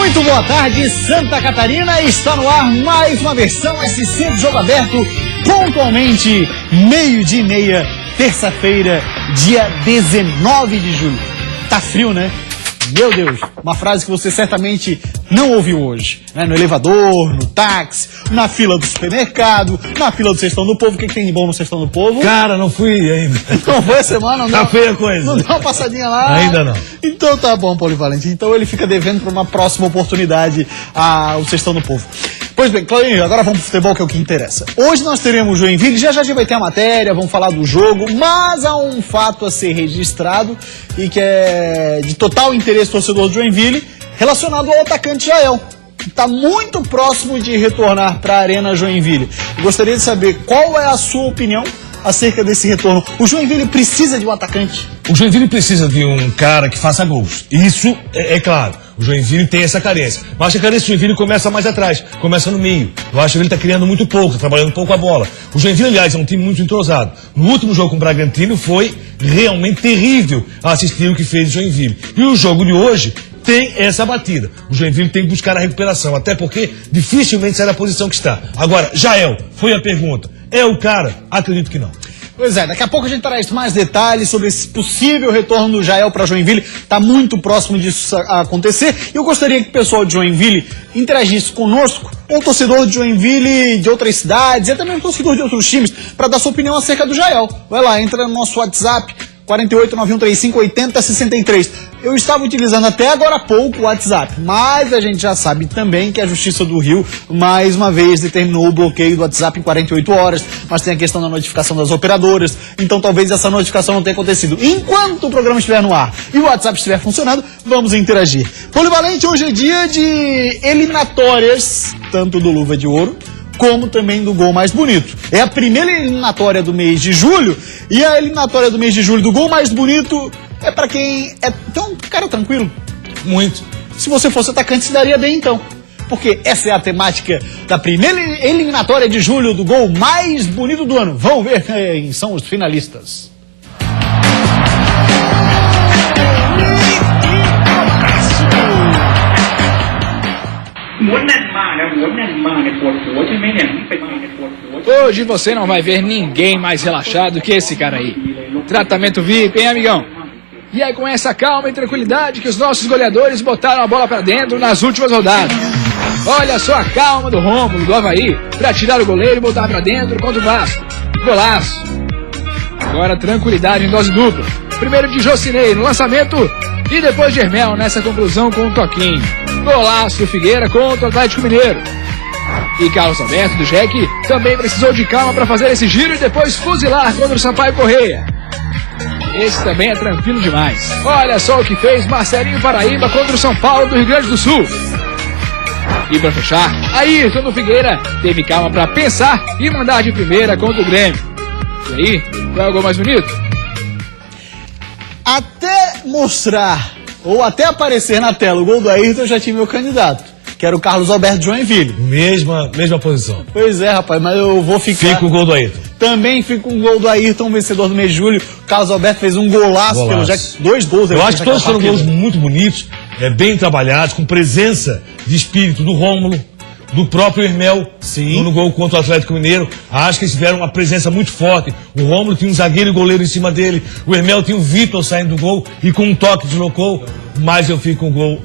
Muito boa tarde, Santa Catarina. Está no ar mais uma versão SC do Jogo Aberto, pontualmente, 12h30, terça-feira, dia 19 de julho. Tá frio, né? Meu Deus, uma frase que você certamente não ouviu hoje, né? No elevador, no táxi, na fila do supermercado, na fila do Cestão do Povo. O que tem de bom no Cestão do Povo? Cara, não fui ainda. Não foi a semana? Não. Tá feia a coisa. Não deu uma passadinha lá? Ainda não. Então tá bom, Polivalente. Então ele fica devendo para uma próxima oportunidade ao Cestão do Povo. Pois bem, Claudinho, agora vamos pro futebol, que é o que interessa. Hoje nós teremos Joinville, já já vai ter a matéria, vamos falar do jogo, mas há um fato a ser registrado e que é de total interesse do torcedor do Joinville, relacionado ao atacante Jael, que está muito próximo de retornar para a Arena Joinville. Eu gostaria de saber qual é a sua opinião acerca desse retorno. O Joinville precisa de um atacante? O Joinville precisa de um cara que faça gols. Isso é claro. O Joinville tem essa carência. Mas acho que a carência do Joinville começa mais atrás, começa no meio. Eu acho que ele está criando muito pouco, trabalhando pouco a bola. O Joinville, aliás, é um time muito entrosado. No último jogo com o Bragantino foi realmente terrível assistir o que fez o Joinville. E o jogo de hoje tem essa batida. O Joinville tem que buscar a recuperação, até porque dificilmente sai da posição que está. Agora, Jael, foi a pergunta. É o cara? Acredito que não. Pois é, daqui a pouco a gente traz mais detalhes sobre esse possível retorno do Jael para Joinville. Está muito próximo disso acontecer. E eu gostaria que o pessoal de Joinville interagisse conosco, ou torcedor de Joinville de outras cidades, e também torcedor de outros times, para dar sua opinião acerca do Jael. Vai lá, entra no nosso WhatsApp, 4891358063. Eu estava utilizando até agora há pouco o WhatsApp, mas a gente já sabe também que a Justiça do Rio, mais uma vez, determinou o bloqueio do WhatsApp em 48 horas, mas tem a questão da notificação das operadoras, então talvez essa notificação não tenha acontecido. Enquanto o programa estiver no ar e o WhatsApp estiver funcionando, vamos interagir. Polivalente, hoje é dia de eliminatórias, tanto do Luva de Ouro, como também do Gol Mais Bonito. É a primeira eliminatória do mês de julho, e a eliminatória do mês de julho do Gol Mais Bonito é pra quem é tão cara tranquilo. Muito. Se você fosse atacante, se daria bem então. Porque essa é a temática da primeira eliminatória de julho do Gol Mais Bonito do ano. Vamos ver quem são os finalistas. Hoje você não vai ver ninguém mais relaxado que esse cara aí. Tratamento VIP, hein, amigão? E é com essa calma e tranquilidade que os nossos goleadores botaram a bola pra dentro nas últimas rodadas. Olha só a calma do Rômulo, do Avaí, pra tirar o goleiro e botar pra dentro contra o Vasco. Golaço. Agora tranquilidade em dose dupla. Primeiro de Jocinei no lançamento e depois de Hermel nessa conclusão com um toquinho. Golaço do Figueira contra o Atlético Mineiro. E Carlos Alberto do Jack também precisou de calma para fazer esse giro e depois fuzilar contra o Sampaio Correia. Esse também é tranquilo demais. Olha só o que fez Marcelinho Paraíba contra o São Paulo do Rio Grande do Sul. E para fechar, Ayrton do Figueira teve calma para pensar e mandar de primeira contra o Grêmio. E aí, qual é o gol mais bonito? Até mostrar, ou até aparecer na tela o gol do Ayrton, eu já tinha meu candidato, que era o Carlos Alberto de Joinville. Mesma posição. Pois é, rapaz, mas eu vou ficar... Fica o gol do Ayrton. Também fica um gol do Ayrton, vencedor do mês de julho. O Carlos Alberto fez um golaço pelo Jack, 2 gols. Eu acho que todos foram gols muito bonitos, bem trabalhados, com presença de espírito do Rômulo, do próprio Hermel, sim, no gol contra o Atlético Mineiro. Acho que eles tiveram uma presença muito forte. O Rômulo tinha um zagueiro e goleiro em cima dele. O Hermel tinha o Vitor saindo do gol e com um toque deslocou. Mas eu fico com o gol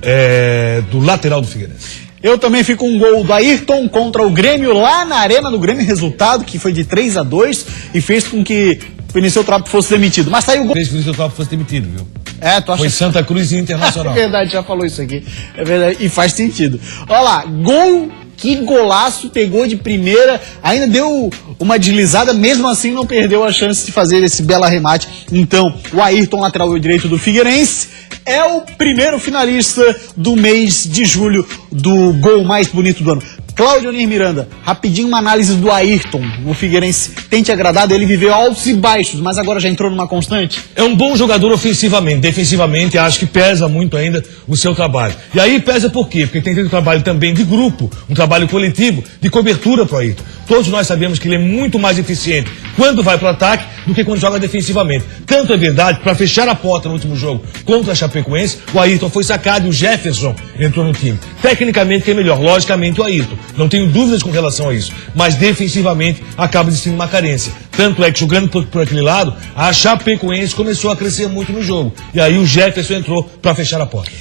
do lateral do Figueirense. Eu também fico com um gol do Ayrton contra o Grêmio lá na Arena do Grêmio, resultado que foi de 3-2 e fez com que o Vinicius Trapo fosse demitido. Mas saiu o gol. Fez que o Vinicius Trapo fosse demitido, viu? Tu acha? Foi Santa Cruz e Internacional. É verdade, já falou isso aqui. É verdade, e faz sentido. Olha lá, gol, que golaço, pegou de primeira, ainda deu uma deslizada, mesmo assim não perdeu a chance de fazer esse belo arremate. Então, o Ayrton, lateral direito do Figueirense, é o primeiro finalista do mês de julho do Gol Mais Bonito do ano. Cláudio Nir Miranda, rapidinho uma análise do Ayrton. O Figueirense tem te agradado, ele viveu altos e baixos, mas agora já entrou numa constante? É um bom jogador ofensivamente, defensivamente acho que pesa muito ainda o seu trabalho. E aí pesa por quê? Porque tem que ter um trabalho também de grupo, um trabalho coletivo, de cobertura para o Ayrton. Todos nós sabemos que ele é muito mais eficiente quando vai para o ataque do que quando joga defensivamente. Tanto é verdade que para fechar a porta no último jogo contra a Chapecoense, o Ayrton foi sacado e o Jefferson entrou no time. Tecnicamente quem é melhor? Logicamente o Ayrton. Não tenho dúvidas com relação a isso. Mas defensivamente acaba existindo uma carência. Tanto é que jogando por aquele lado, a Chapecoense começou a crescer muito no jogo. E aí o Jefferson entrou para fechar a porta.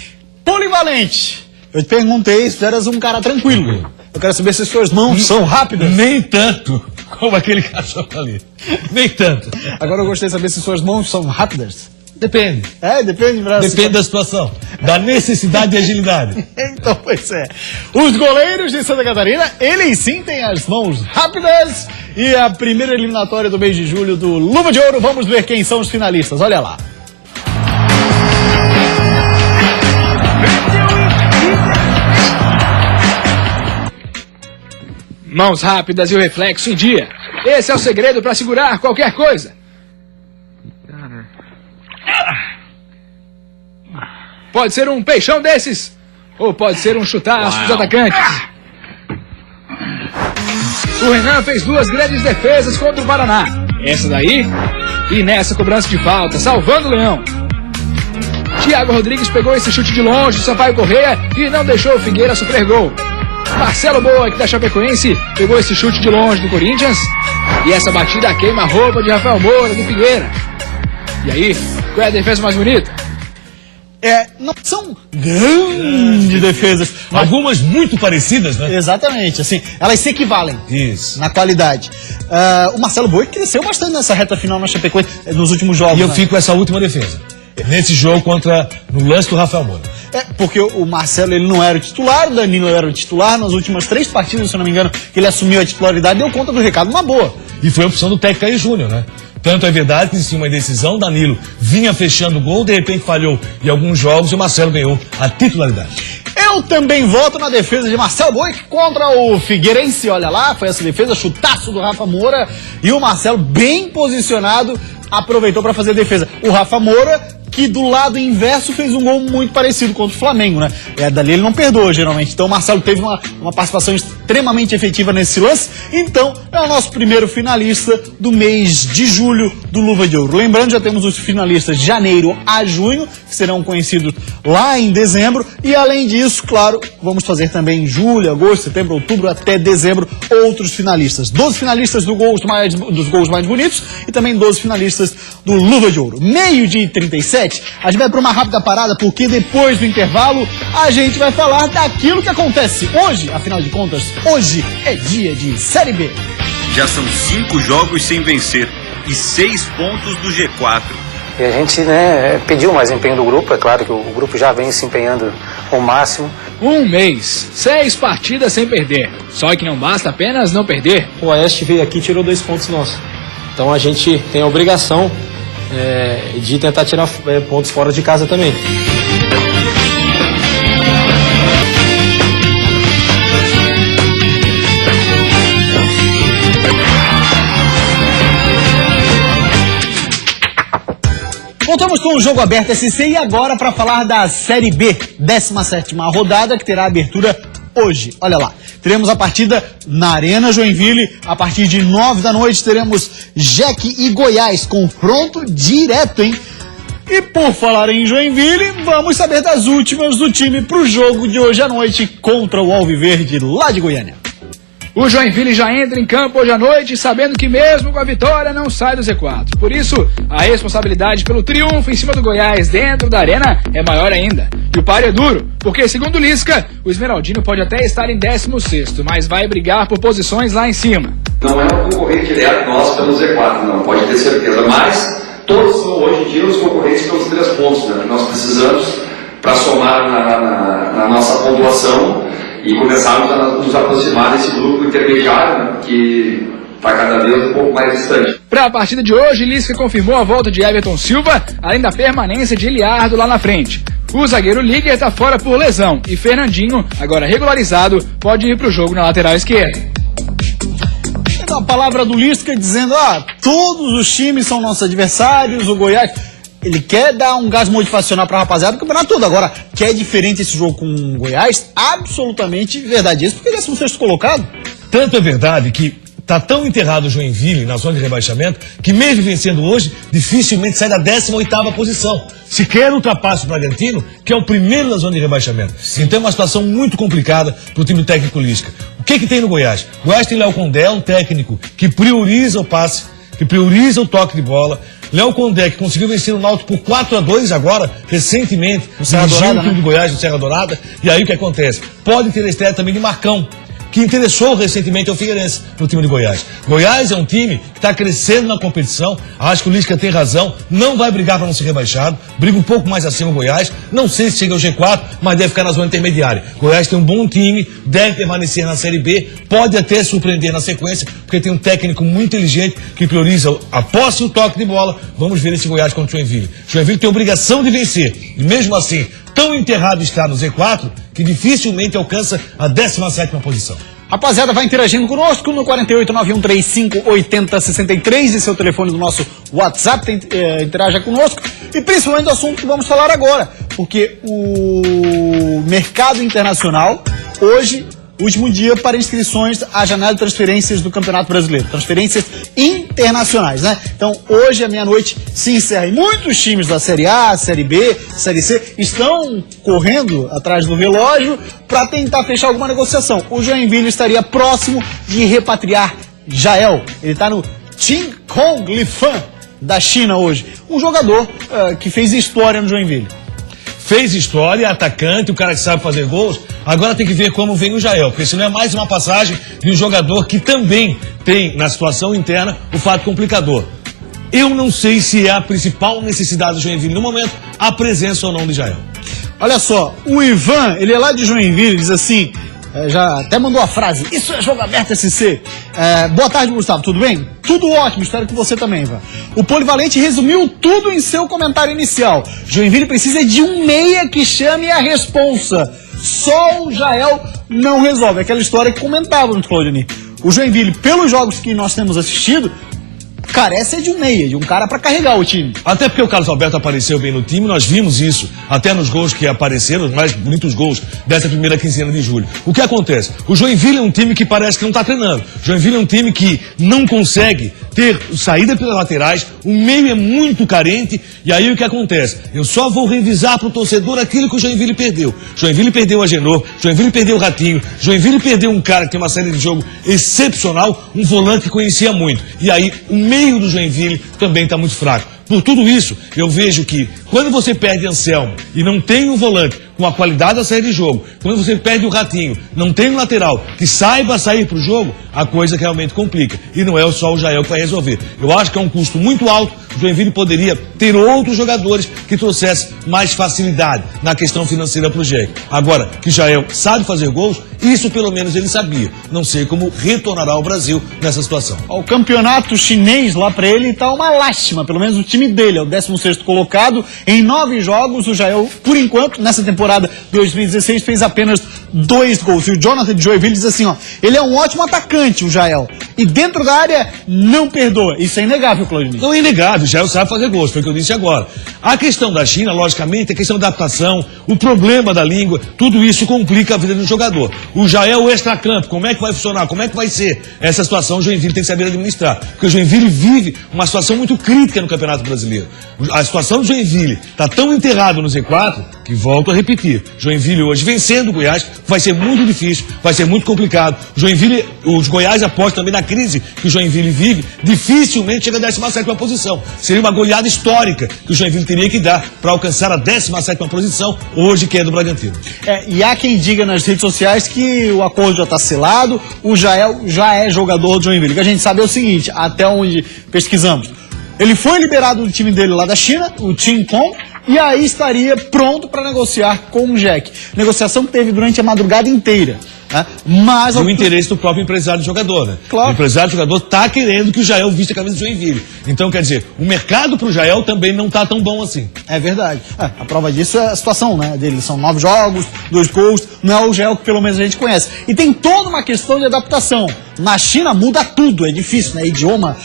Polivalente. Eu te perguntei se tu eras um cara tranquilo. Eu quero saber se as suas mãos são rápidas. Nem tanto como aquele cachorro ali. Nem tanto. Agora eu gostaria de saber se suas mãos são rápidas. Depende. Depende, braço. Depende da situação, da necessidade de agilidade. Então, pois é. Os goleiros de Santa Catarina, eles sim têm as mãos rápidas. E a primeira eliminatória do mês de julho do Luva de Ouro, vamos ver quem são os finalistas. Olha lá. Mãos rápidas e o reflexo em dia. Esse é o segredo para segurar qualquer coisa. Pode ser um peixão desses, ou pode ser um chutaço dos atacantes. O Renan fez 2 grandes defesas contra o Paraná. Essa daí e nessa cobrança de falta, salvando o Leão. Thiago Rodrigues pegou esse chute de longe do Sampaio Correia e não deixou o Figueira sofrer gol. Marcelo Boa, aqui da Chapecoense, pegou esse chute de longe do Corinthians. E essa batida queima a roupa de Rafael Moura, do Figueira. E aí, qual é a defesa mais bonita? Não são grandes defesas. Algumas muito parecidas, né? Exatamente, assim, elas se equivalem. Isso. Na qualidade. O Marcelo Boi cresceu bastante nessa reta final na Chapecoense, nos últimos jogos. E eu né? fico com essa última defesa. Nesse jogo no lance do Rafael Moura. Porque o Marcelo ele não era o titular, o Danilo era o titular. Nas últimas 3 partidas, se eu não me engano, que ele assumiu a titularidade, deu conta do recado, uma boa. E foi a opção do técnico Caio Júnior, né? Tanto é verdade que existia uma indecisão, Danilo vinha fechando o gol, de repente falhou em alguns jogos e o Marcelo ganhou a titularidade. Eu também voto na defesa de Marcelo Boi contra o Figueirense, olha lá, foi essa defesa, chutaço do Rafa Moura, e o Marcelo bem posicionado aproveitou para fazer a defesa. O Rafa Moura, que do lado inverso fez um gol muito parecido contra o Flamengo, né? Dali ele não perdoa, geralmente. Então o Marcelo teve uma participação extremamente efetiva nesse lance. Então é o nosso primeiro finalista do mês de julho do Luva de Ouro. Lembrando, já temos os finalistas de janeiro a junho, que serão conhecidos lá em dezembro. E além disso, claro, vamos fazer também em julho, agosto, setembro, outubro, até dezembro, outros finalistas. 12 finalistas dos gols mais bonitos e também 12 finalistas do Luva de Ouro. 12:37. A gente vai para uma rápida parada, porque depois do intervalo a gente vai falar daquilo que acontece hoje. Afinal de contas, hoje é dia de Série B. Já são 5 jogos sem vencer e 6 pontos do G4. E a gente pediu mais empenho do grupo, é claro que o grupo já vem se empenhando ao máximo. 1 mês, 6 partidas sem perder. Só que não basta apenas não perder. O Oeste veio aqui e tirou 2 pontos nossos. Então a gente tem a obrigação de tentar tirar pontos fora de casa também. Voltamos com o Jogo Aberto SC e agora para falar da Série B, 17ª rodada, que terá abertura hoje. Olha lá, teremos a partida na Arena Joinville, a partir de 9 da noite teremos Jack e Goiás, confronto direto, hein? E por falar em Joinville, vamos saber das últimas do time para o jogo de hoje à noite contra o Alviverde lá de Goiânia. O Joinville já entra em campo hoje à noite sabendo que mesmo com a vitória não sai do Z4. Por isso, a responsabilidade pelo triunfo em cima do Goiás dentro da Arena é maior ainda. E o páreo é duro, porque segundo Lisca, o Esmeraldino pode até estar em 16º, mas vai brigar por posições lá em cima. Não é um concorrente direto nosso pelo Z4, não, pode ter certeza. Mas todos são hoje em dia os concorrentes pelos 3 pontos, né, que nós precisamos para somar na nossa pontuação e começarmos a nos aproximar desse grupo intermediário, né, que está cada vez um pouco mais distante. Para a partida de hoje, Lisca confirmou a volta de Everton Silva, além da permanência de Eliardo lá na frente. O zagueiro Liger está fora por lesão e Fernandinho, agora regularizado, pode ir para o jogo na lateral esquerda. A palavra do Lisca dizendo, todos os times são nossos adversários, o Goiás... Ele quer dar um gás motivacional para a rapaziada do campeonato todo. Agora, que é diferente esse jogo com o Goiás, absolutamente verdade isso, porque ele é o sexto colocado. Tanto é verdade que tá tão enterrado o Joinville na zona de rebaixamento que mesmo vencendo hoje, dificilmente sai da 18ª posição. Sequer ultrapassa o Bragantino, que é o primeiro da zona de rebaixamento. Então é uma situação muito complicada para o time do técnico Lisca. O que tem no Goiás? O Goiás tem Léo Condé, um técnico que prioriza o passe, que prioriza o toque de bola. Léo Condé, que conseguiu vencer o Náutico por 4-2 agora, recentemente, dirigiu o time do Goiás no Serra Dourada. E aí o que acontece? Pode ter a estreia também de Marcão, que interessou recentemente ao Figueirense no time de Goiás. Goiás é um time que está crescendo na competição, acho que o Lisca tem razão, não vai brigar para não ser rebaixado, briga um pouco mais acima o Goiás, não sei se chega ao G4, mas deve ficar na zona intermediária. Goiás tem um bom time, deve permanecer na Série B, pode até surpreender na sequência, porque tem um técnico muito inteligente que prioriza a posse e o toque de bola. Vamos ver esse Goiás contra o Joinville. Joinville tem a obrigação de vencer, e mesmo assim, tão enterrado está no Z4 que dificilmente alcança a 17ª posição. Rapaziada, vai interagindo conosco no 4891358063, esse é o telefone do nosso WhatsApp, interaja conosco, e principalmente do assunto que vamos falar agora, porque o mercado internacional, hoje, último dia para inscrições à janela de transferências do Campeonato Brasileiro. Transferências internacionais, né? Então, hoje, à meia-noite, se encerra. E muitos times da Série A, Série B, Série C estão correndo atrás do relógio para tentar fechar alguma negociação. O Joinville estaria próximo de repatriar Jael. Ele está no Tincong Lifan da China hoje. Um jogador que fez história no Joinville. Fez história, atacante, o cara que sabe fazer gols. Agora tem que ver como vem o Jael, porque senão é mais uma passagem de um jogador que também tem, na situação interna, o fato complicador. Eu não sei se é a principal necessidade do Joinville no momento, a presença ou não de Jael. Olha só, o Ivan, ele é lá de Joinville, diz assim, já até mandou a frase, isso é jogo aberto SC. Boa tarde, Gustavo, tudo bem? Tudo ótimo, espero que você também, Ivan. O Polivalente resumiu tudo em seu comentário inicial. Joinville precisa de um meia que chame a responsa. Só o Jael não resolve. Aquela história que comentávamos, Claudionir. O Joinville, pelos jogos que nós temos assistido, carece de um meia, de um cara para carregar o time. Até porque o Carlos Alberto apareceu bem no time, nós vimos isso até nos gols que apareceram, os mais bonitos gols dessa primeira quinzena de julho. O que acontece? O Joinville é um time que parece que não está treinando. O Joinville é um time que não consegue ter saída pelas laterais, o meio é muito carente, e aí o que acontece? Eu só vou revisar para o torcedor aquilo que o Joinville perdeu. Joinville perdeu o Agenor, Joinville perdeu o Ratinho, Joinville perdeu um cara que tem uma série de jogo excepcional, um volante que conhecia muito. E aí o meio do Joinville também está muito fraco. Por tudo isso, eu vejo que quando você perde Anselmo e não tem um volante com a qualidade da saída de jogo, quando você perde o Ratinho, não tem um lateral que saiba sair para o jogo, a coisa realmente complica. E não é só o Jael que vai resolver. Eu acho que é um custo muito alto. O Joinville poderia ter outros jogadores que trouxessem mais facilidade na questão financeira para o Jael. Agora, que Jael sabe fazer gols, isso pelo menos ele sabia. Não sei como retornará ao Brasil nessa situação. O campeonato chinês lá para ele está uma lástima, pelo menos o time dele é o 16º colocado. Em 9 jogos, o Jael, por enquanto, nessa temporada 2016, fez apenas 2 gols. E o Jonathan de Joinville diz assim, ele é um ótimo atacante, o Jael. E dentro da área, não perdoa. Isso é inegável, Claudinei. Não é inegável, o Jael sabe fazer gols, foi o que eu disse agora. A questão da China, logicamente, a questão da adaptação, o problema da língua, tudo isso complica a vida do jogador. O Jael extracampo, como é que vai funcionar, como é que vai ser? Essa situação o Joinville tem que saber administrar. Porque o Joinville vive uma situação muito crítica no Campeonato Brasileiro. A situação do Joinville está tão enterrado no Z4 que, volto a repetir, Joinville hoje vencendo o Goiás vai ser muito difícil, vai ser muito complicado. Joinville, os Goiás apostam também na crise que o Joinville vive, dificilmente chega a 17ª posição. Seria uma goleada histórica que o Joinville teria que dar para alcançar a 17ª posição, hoje que é do Bragantino. E há quem diga nas redes sociais que o acordo já está selado, o Jael já é jogador do Joinville. O que a gente sabe é o seguinte, até onde pesquisamos, ele foi liberado do time dele lá da China, o Tincong, e aí estaria pronto para negociar com o Jack. Negociação que teve durante a madrugada inteira. né? Mas E o interesse do próprio empresário do jogador, né? Claro. O empresário do jogador tá querendo que o Jael vista a camisa do Joinville. Então, quer dizer, o mercado pro Jael também não tá tão bom assim. É verdade. A prova disso é a situação, né, dele. São 9 jogos, 2 gols, não é o Jael que pelo menos a gente conhece. E tem toda uma questão de adaptação. Na China muda tudo, é difícil, né? Idioma,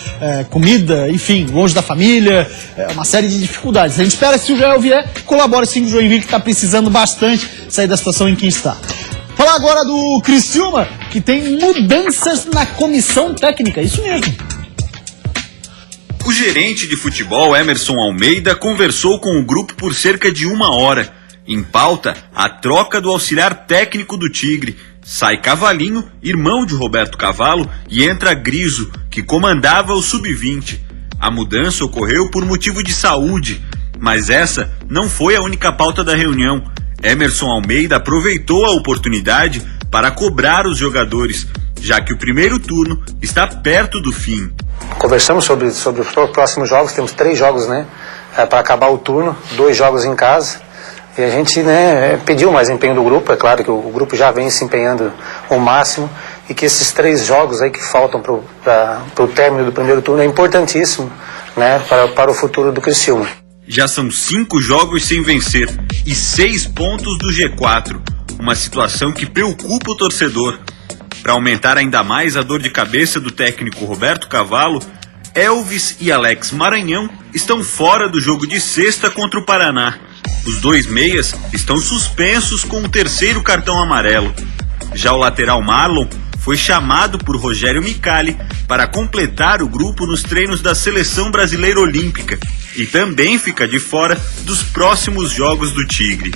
comida, enfim, longe da família, uma série de dificuldades. A gente espera que se o Jael vier, colabore sim com o Joinville, que está precisando bastante sair da situação em que está. Falar agora do Criciúma, que tem mudanças na comissão técnica, isso mesmo. O gerente de futebol, Emerson Almeida, conversou com o grupo por cerca de 1 hora. Em pauta, a troca do auxiliar técnico do Tigre. Sai Cavalinho, irmão de Roberto Cavalo, e entra Griso, que comandava o Sub-20. A mudança ocorreu por motivo de saúde, mas essa não foi a única pauta da reunião. Emerson Almeida aproveitou a oportunidade para cobrar os jogadores, já que o primeiro turno está perto do fim. Conversamos sobre os próximos jogos, temos 3 jogos, né, para acabar o turno, 2 jogos em casa. E a gente, né, pediu mais empenho do grupo, é claro que o grupo já vem se empenhando ao máximo e que esses 3 jogos aí que faltam para o término do primeiro turno é importantíssimo, né, para o futuro do Criciúma. Já são 5 jogos sem vencer e 6 pontos do G4, uma situação que preocupa o torcedor. Para aumentar ainda mais a dor de cabeça do técnico Roberto Cavalo, Elvis e Alex Maranhão estão fora do jogo de sexta contra o Paraná. Os 2 meias estão suspensos com o 3º cartão amarelo. Já o lateral Marlon foi chamado por Rogério Micali para completar o grupo nos treinos da Seleção Brasileira Olímpica e também fica de fora dos próximos jogos do Tigre.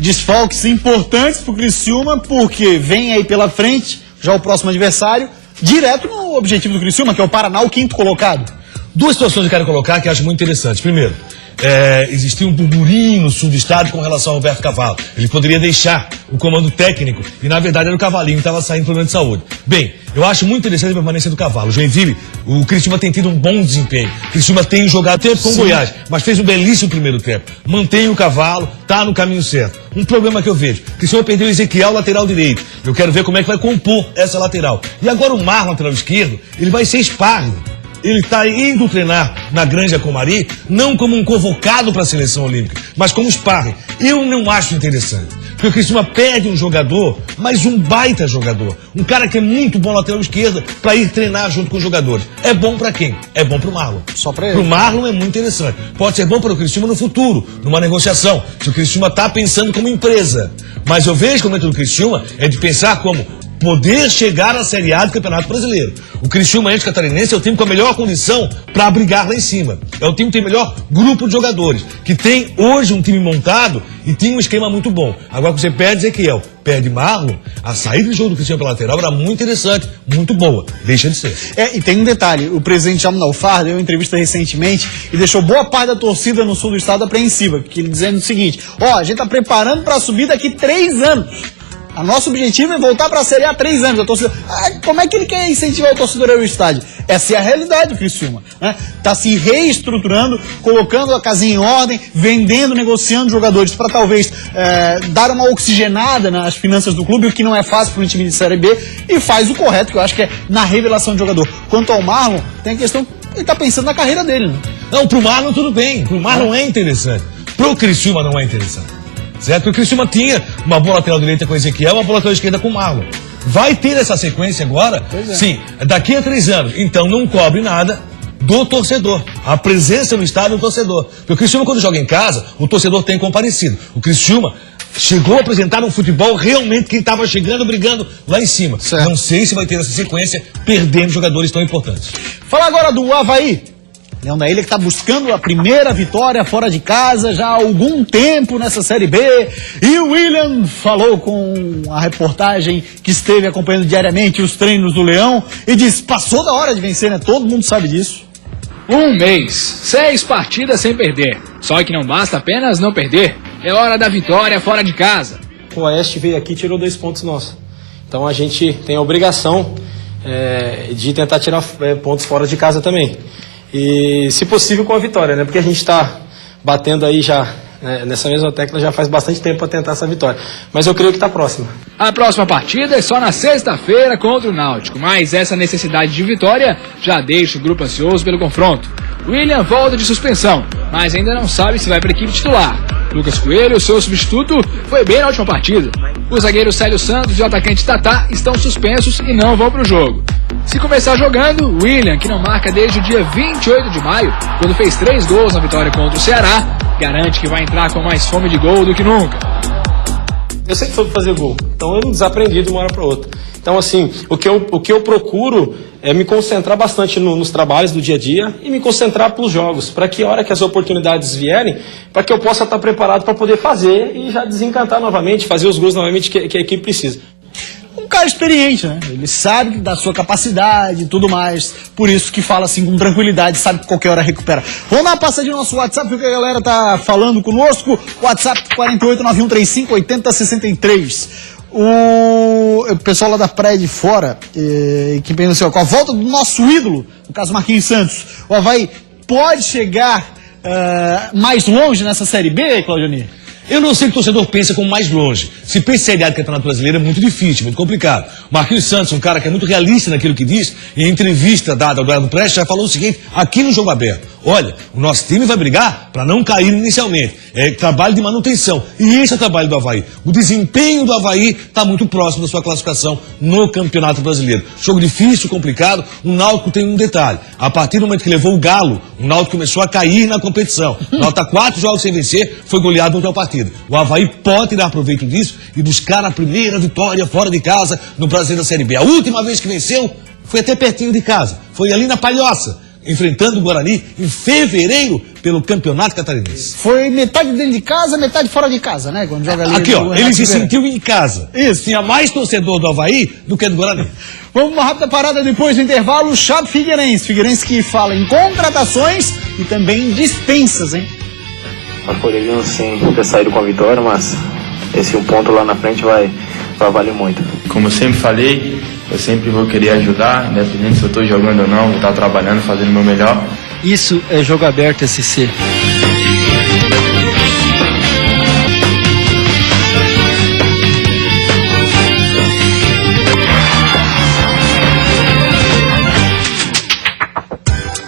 Desfalques importantes pro Criciúma, porque vem aí pela frente, já o próximo adversário, direto no objetivo do Criciúma, que é o Paraná, o 5º colocado. 2 situações que eu quero colocar que eu acho muito interessantes. Primeiro, existia um burburinho no sul do estado com relação ao Roberto Cavalo. Ele poderia deixar o comando técnico e, na verdade, era o Cavalinho que estava saindo do problema de saúde. Bem, eu acho muito interessante a permanência do Cavalo. Joinville, o Criciúma tem tido um bom desempenho. O Criciúma tem jogado tempo com o Goiás, mas fez um belíssimo primeiro tempo. Mantém o Cavalo, tá no caminho certo. Um problema que eu vejo, o Criciúma perdeu o Ezequiel, lateral direito. Eu quero ver como é que vai compor essa lateral. E agora o Marlon, lateral esquerdo, ele vai ser sparring. Ele está indo treinar na Granja Comari, não como um convocado para a seleção olímpica, mas como sparring. Eu não acho interessante. Porque o Criciúma perde um jogador, mas um baita jogador. Um cara que é muito bom lateral esquerda para ir treinar junto com os jogadores. É bom para quem? É bom para o Marlon. Só para ele. Para o Marlon é muito interessante. Pode ser bom para o Criciúma no futuro, numa negociação. Se o Criciúma está pensando como empresa. Mas eu vejo que o momento do Criciúma é de pensar como poder chegar à Série A do Campeonato Brasileiro. O Criciúma Catarinense é o time com a melhor condição para brigar lá em cima. É o time que tem o melhor grupo de jogadores, que tem hoje um time montado e tem um esquema muito bom. Agora que você perde Ezequiel, perde Marlon, a saída do jogo do Criciúma pela lateral era muito interessante, muito boa. Deixa de ser. E tem um detalhe, o presidente Jaime Naufar deu uma entrevista recentemente e deixou boa parte da torcida no sul do estado apreensiva, que ele dizendo o seguinte: a gente está preparando para subir daqui 3 anos. O nosso objetivo é voltar para a Série A há 3 anos. A torcida, como é que ele quer incentivar o torcedor ao estádio? Essa é a realidade do Criciúma, né? Tá se reestruturando, colocando a casinha em ordem, vendendo, negociando jogadores para talvez dar uma oxigenada nas finanças do clube, o que não é fácil para um time de Série B, e faz o correto, que eu acho que é na revelação de jogador. Quanto ao Marlon, tem a questão, ele tá pensando na carreira dele, né? Não, pro Marlon tudo bem, pro Marlon é interessante. Pro Criciúma não é interessante. Certo? Porque o Criciúma tinha uma boa lateral direita com o Ezequiel, uma boa lateral esquerda com o Marlon. Vai ter essa sequência agora? Sim, daqui a 3 anos. Então não cobre nada do torcedor. A presença no estádio do torcedor. Porque o Criciúma, quando joga em casa, o torcedor tem comparecido. O Criciúma chegou a apresentar um futebol realmente quem estava chegando, brigando lá em cima. Certo. Não sei se vai ter essa sequência, perdendo jogadores tão importantes. Fala agora do Avaí. Leão da Ilha que está buscando a primeira vitória fora de casa já há algum tempo nessa Série B. E o William falou com a reportagem que esteve acompanhando diariamente os treinos do Leão e disse: passou da hora de vencer, né? Todo mundo sabe disso. 1 mês, 6 partidas sem perder. Só que não basta apenas não perder. É hora da vitória fora de casa. O Oeste veio aqui e tirou 2 pontos nossos. Então a gente tem a obrigação de tentar tirar pontos fora de casa também. E, se possível, com a vitória, né? Porque a gente está batendo aí já né? Nessa mesma tecla já faz bastante tempo para tentar essa vitória. Mas eu creio que está próxima. A próxima partida é só na sexta-feira contra o Náutico, mas essa necessidade de vitória já deixa o grupo ansioso pelo confronto. William volta de suspensão, mas ainda não sabe se vai para a equipe titular. Lucas Coelho, seu substituto, foi bem na última partida. O zagueiro Célio Santos e o atacante Tatá estão suspensos e não vão para o jogo. Se começar jogando, William, que não marca desde o dia 28 de maio, quando fez 3 gols na vitória contra o Ceará, garante que vai entrar com mais fome de gol do que nunca. Eu sempre soube fazer gol, então eu não desaprendi de uma hora para outra. Então, assim, o que eu procuro é me concentrar bastante nos trabalhos do dia a dia e me concentrar para os jogos, para que a hora que as oportunidades vierem, para que eu possa estar preparado para poder fazer e já desencantar novamente, fazer os gols novamente que a equipe precisa. Um cara experiente, né? Ele sabe da sua capacidade e tudo mais. Por isso que fala assim com tranquilidade, sabe que qualquer hora recupera. Vamos dar uma passadinha no nosso WhatsApp, porque a galera tá falando conosco. WhatsApp 4891358063. O pessoal lá da Praia de Fora, que pensa assim, ó, com a volta do nosso ídolo, no caso Marquinhos Santos, o Avaí pode chegar mais longe nessa Série B, Claudionir? Eu não sei que o torcedor pensa como mais longe. Se pensa Série A do Campeonato Brasileiro é muito difícil, muito complicado. Marquinhos Santos, um cara que é muito realista naquilo que diz, em entrevista dada ao Eduardo Prestes, já falou o seguinte, aqui no Jogo Aberto: olha, o nosso time vai brigar para não cair inicialmente. É trabalho de manutenção. E esse é o trabalho do Avaí. O desempenho do Avaí está muito próximo da sua classificação no Campeonato Brasileiro. Jogo difícil, complicado. O Náutico tem um detalhe. A partir do momento que levou o Galo, o Náutico começou a cair na competição. O Náutico está 4 jogos sem vencer, foi goleado na última partida. O Avaí pode tirar proveito disso e buscar a primeira vitória fora de casa no Brasileiro da Série B. A última vez que venceu foi até pertinho de casa. Foi ali na Palhoça, enfrentando o Guarani em fevereiro pelo Campeonato Catarinense. Foi metade dentro de casa, metade fora de casa, né? Quando joga ali. Aqui, ó, ele se sentiu em casa. Isso. Tinha mais torcedor do Avaí do que do Guarani. Vamos uma rápida parada depois do intervalo. Chape Figueirense. Figueirense que fala em contratações e também em dispensas, hein? Nós poderíamos sim ter saído com a vitória, mas esse um ponto lá na frente vai valer muito. Como eu sempre falei, eu sempre vou querer ajudar, independente se eu estou jogando ou não, vou estar trabalhando, fazendo o meu melhor. Isso é Jogo Aberto SC.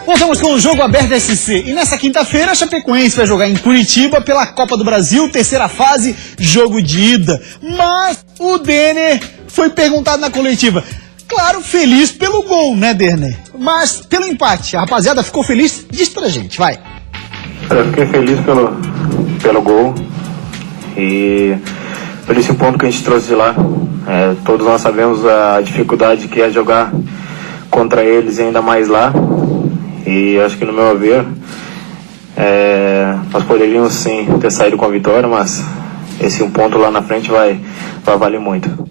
Voltamos com o Jogo Aberto SC. E nessa quinta-feira, a Chapecoense vai jogar em Curitiba pela Copa do Brasil, terceira fase, jogo de ida. Mas o Denner foi perguntado na coletiva. Claro, feliz pelo gol, né, Denner? Mas pelo empate. A rapaziada ficou feliz? Diz pra gente, vai. Eu fiquei feliz pelo gol e por esse ponto que a gente trouxe de lá. Todos nós sabemos a dificuldade que é jogar contra eles e ainda mais lá. E acho que, no meu ver, nós poderíamos sim ter saído com a vitória, mas esse um ponto lá na frente vai valer muito.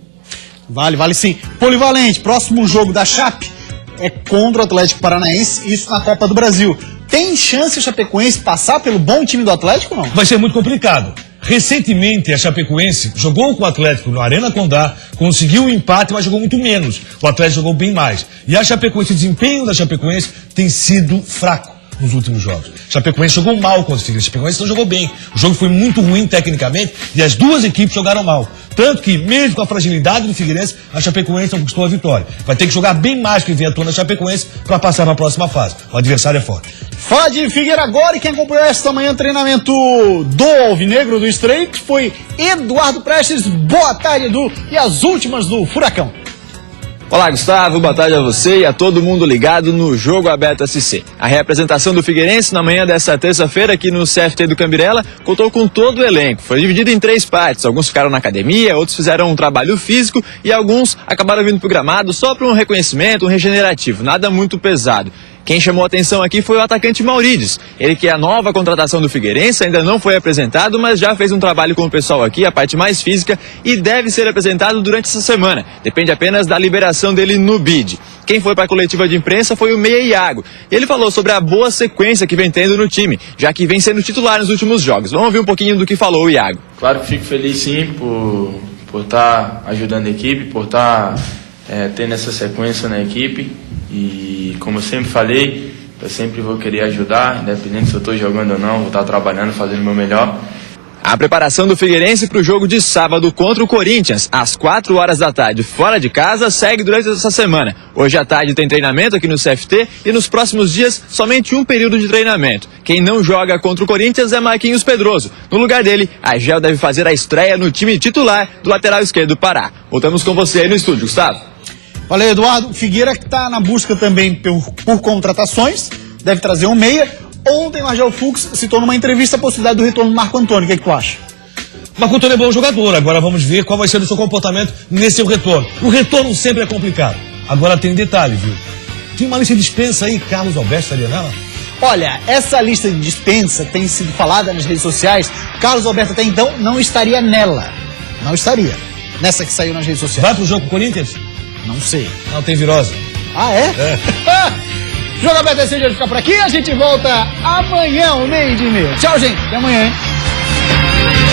Vale sim. Polivalente, próximo jogo da Chape é contra o Atlético Paranaense, isso na Copa do Brasil. Tem chance a Chapecoense passar pelo bom time do Atlético ou não? Vai ser muito complicado. Recentemente, a Chapecoense jogou com o Atlético no Arena Condá, conseguiu um empate, mas jogou muito menos. O Atlético jogou bem mais. E a Chapecoense, o desempenho da Chapecoense tem sido fraco nos últimos jogos. A Chapecoense jogou mal contra o Figueirense. A Chapecoense não jogou bem. O jogo foi muito ruim tecnicamente e as duas equipes jogaram mal. Tanto que, mesmo com a fragilidade do Figueirense, a Chapecoense conquistou a vitória. Vai ter que jogar bem mais que vem atuando a Chapecoense para passar para a próxima fase. O adversário é forte. Fala de Figueira agora, e quem acompanhou esta manhã o treinamento do Alvinegro do Estreito foi Eduardo Prestes. Boa tarde, Edu, e as últimas do Furacão. Olá, Gustavo, boa tarde a você e a todo mundo ligado no Jogo Aberto SC. A representação do Figueirense na manhã desta terça-feira aqui no CFT do Cambirela contou com todo o elenco. Foi dividido em 3 partes. Alguns ficaram na academia, outros fizeram um trabalho físico e alguns acabaram vindo pro gramado só para um reconhecimento, um regenerativo, nada muito pesado. Quem chamou a atenção aqui foi o atacante Maurides. Ele que é a nova contratação do Figueirense, ainda não foi apresentado, mas já fez um trabalho com o pessoal aqui, a parte mais física, e deve ser apresentado durante essa semana. Depende apenas da liberação dele no BID. Quem foi para a coletiva de imprensa foi o Meia Iago. Ele falou sobre a boa sequência que vem tendo no time, já que vem sendo titular nos últimos jogos. Vamos ouvir um pouquinho do que falou o Iago. Claro que fico feliz sim por estar ajudando a equipe, por estar tendo essa sequência na equipe. E como eu sempre falei, eu sempre vou querer ajudar, independente se eu estou jogando ou não, vou estar trabalhando, fazendo o meu melhor. A preparação do Figueirense para o jogo de sábado contra o Corinthians, às 4 horas da tarde, fora de casa, segue durante essa semana. Hoje à tarde tem treinamento aqui no CFT e nos próximos dias somente um período de treinamento. Quem não joga contra o Corinthians é Marquinhos Pedroso. No lugar dele, a Gel deve fazer a estreia no time titular do lateral esquerdo do Pará. Voltamos com você aí no estúdio, Gustavo. Valeu, Eduardo. Figueira que está na busca também por contratações, deve trazer um meia. Ontem o Argel Fux citou numa entrevista a possibilidade do retorno do Marco Antônio. O que é que tu acha? Marco Antônio é bom jogador, agora vamos ver qual vai ser o seu comportamento nesse seu retorno. O retorno sempre é complicado. Agora tem detalhe, viu? Tem uma lista de dispensa aí, Carlos Alberto estaria nela? Olha, essa lista de dispensa tem sido falada nas redes sociais. Carlos Alberto até então não estaria nela. Não estaria. Nessa que saiu nas redes sociais. Vai pro jogo com o Corinthians? Não sei. Não, tem virose. Ah, é? Jogo Aberto é de ficar por aqui. A gente volta amanhã, 12:30. Tchau, gente. Até amanhã, hein?